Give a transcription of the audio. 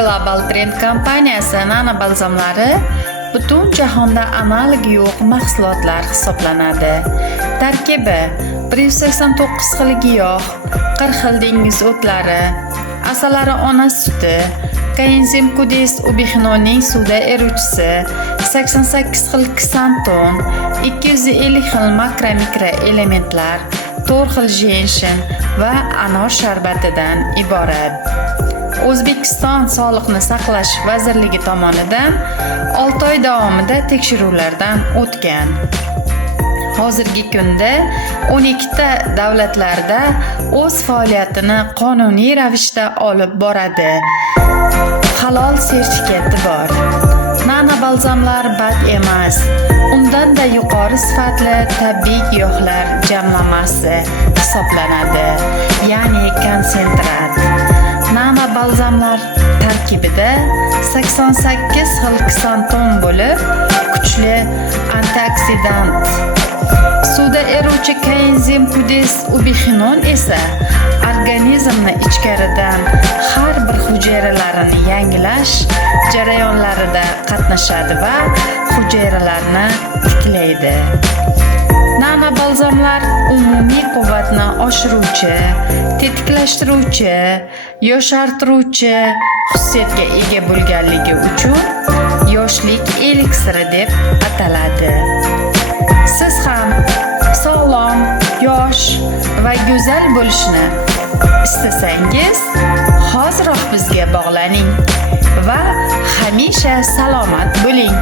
Global Trend kompaniyasi nano balzamlari butun jahonda analogi yo'q mahsulotlar hisoblanadi. Tarkibi 189 xil giyoh, 40 xil dengiz o'tlari, asalari ona suti, koenzim Q10 ubixinonning suvda eruvchisi, 88 xil ksanton, 250 xil makro-mikro elementlar, 4 xil jenshin va anor sharbatidan iborat. O'zbekiston Sog'liqni saqlash vazirligi tomonidan 6 oy davomida tekshiruvlardan o'tgan. Hozirgi kunda 12 ta davlatlarda o'z faoliyatini qonuniy ravishda olib boradi. Halol sertifikati bor. Nano balzamlar bad emas. Undan-da yuqori sifatli tabiiy giyohlar jamlanmasi hisoblanadi, ya'ni konsentrat. Nano balzamlar tarkibida 88 xil ksanton bo'lib, kuchli antioksidant. Suvda eruvchi koenzim Q10 ubixinon esa organizmni ichkaridan har bir hujayralarini yangilash jarayonlarida qatnashadi va hujayralarni tiklaydi. Nano balzamlar umumiy quvvatni oshiruvchi, tetiklashtiruvchi, yoshartiruvchi xususiyatga ega bo'lganligi uchun yoshlik eliksiri deb ataladi. Siz ham sog'lom, yosh va go'zal bo'lishni istasangiz, hoziroq bizga bog'laning va hamisha salomat bo'ling.